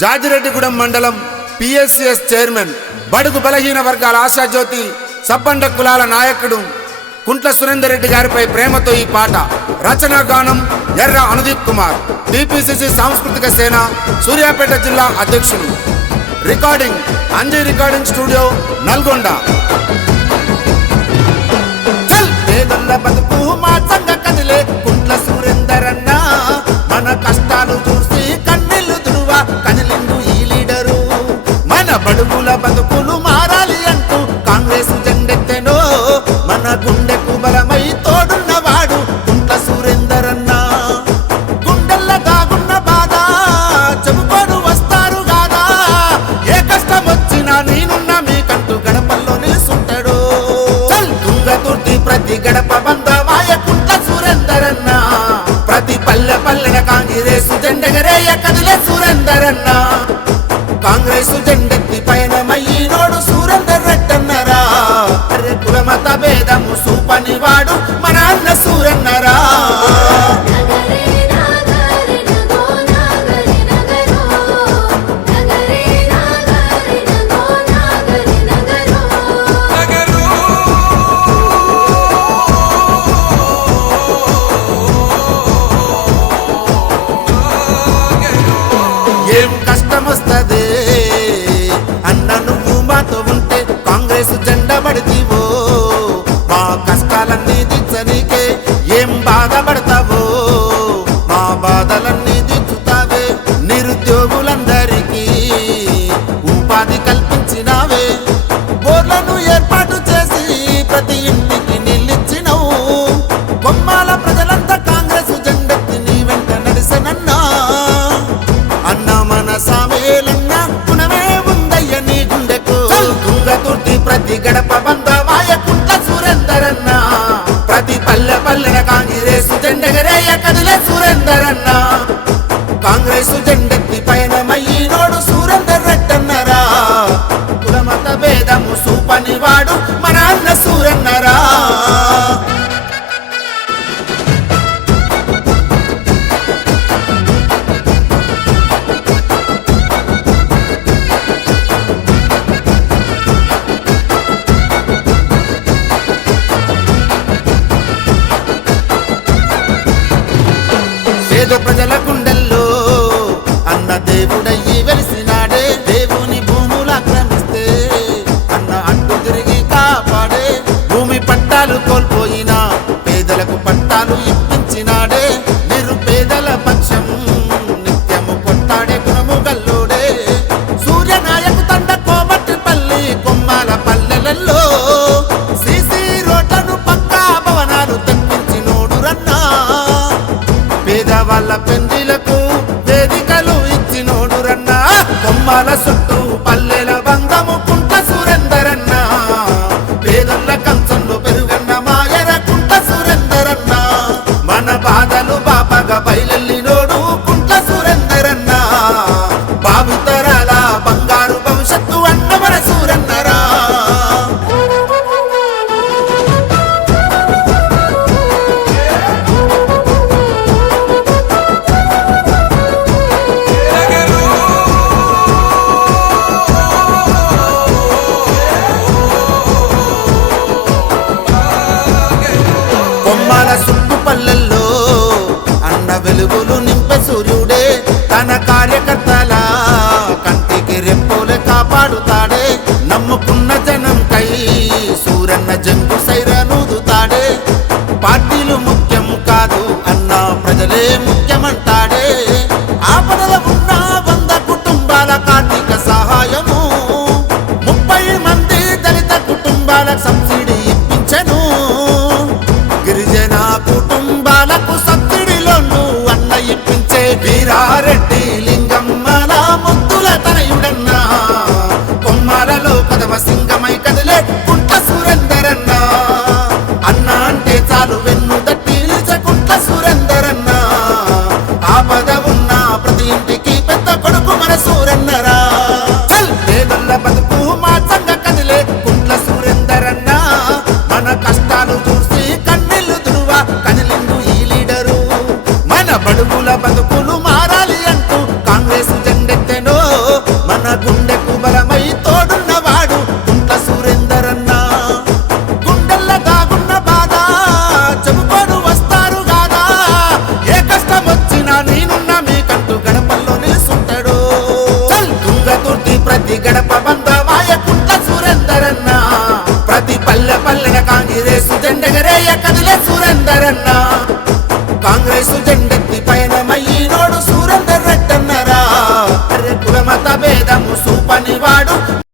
జాజిరెడ్డిగూడెం మండలం PSCS chairman బడుగు బలహీన వర్గాల ఆశాజ్యోతి సబ్బండ కులాల నాయకుడు కుంట్ల సురేందర్ రెడ్డి గారిపై ప్రేమతో ఈ పాట. రచనా గానం ఎర్ర అనుదీప్ కుమార్. టిపిసిసి సాంస్కృతిక సేన సూర్యాపేట జిల్లా అధ్యక్షులు. Recording Anjay recording studio Nalgonda. చల్! బతుకు మా బడుగుల బతుకులు మారాలి అంటూ కాంగ్రెస్ జెండెత్తెనో మన గుండెకు బలమై తోడున్నవాడు కుంట సురేందర్ అన్న గుండెల్ల దాగున్న బాధ చెప్పుకోడు వస్తారు గాదా. ఏ కష్టం వచ్చినా నేనున్న మీకంటూ గడపల్లో నిలుసుంటాడు. చల్! తుంగతుర్తి ప్రతి గడప బంధమాయ ప్రతి పల్లె పల్లెన కాంగ్రెస్ జెండగరేయ కదిలే అన్నా కాంగ్రెస్ జెండెత్తి పయనమయ్యి సూరందర్ రెడ్డన్నరా. అరే కులమత భేదము సూపని వాడు మన అన్న సూరన్నరా చతుర్థి ప్రతి గడప బంద కుంట్ల సురేందరన్న. ప్రతి పల్లె పల్లెన కాంగ్రెస్ జెండగరేయ కదిలే సురేందరన్న. పేద ప్రజల గుండెల్లో అన్న దేవుడయ్య. పేదవాళ్ళ పెందిలకు వేదికలు ఇచ్చినోడు రన్నా కొమ్మాల కాదు అన్నా ప్రజలే ముఖ్య నేనున్నా మీకంటూ గడపల్లో నిలుసుంటాడు. దుర్గతుర్తి ప్రతి గడప బంద మాయకుంట సురేందరన్న. ప్రతి పల్లె పల్లెన కాంగ్రెస్ జెండగరేయ కదిలే సురేందరన్న. కాంగ్రెస్ జెండెత్తి పయనమయ్యి నోడు సురేందర్ రెడ్డన్నరా. కులమత భేదము సూపని వాడు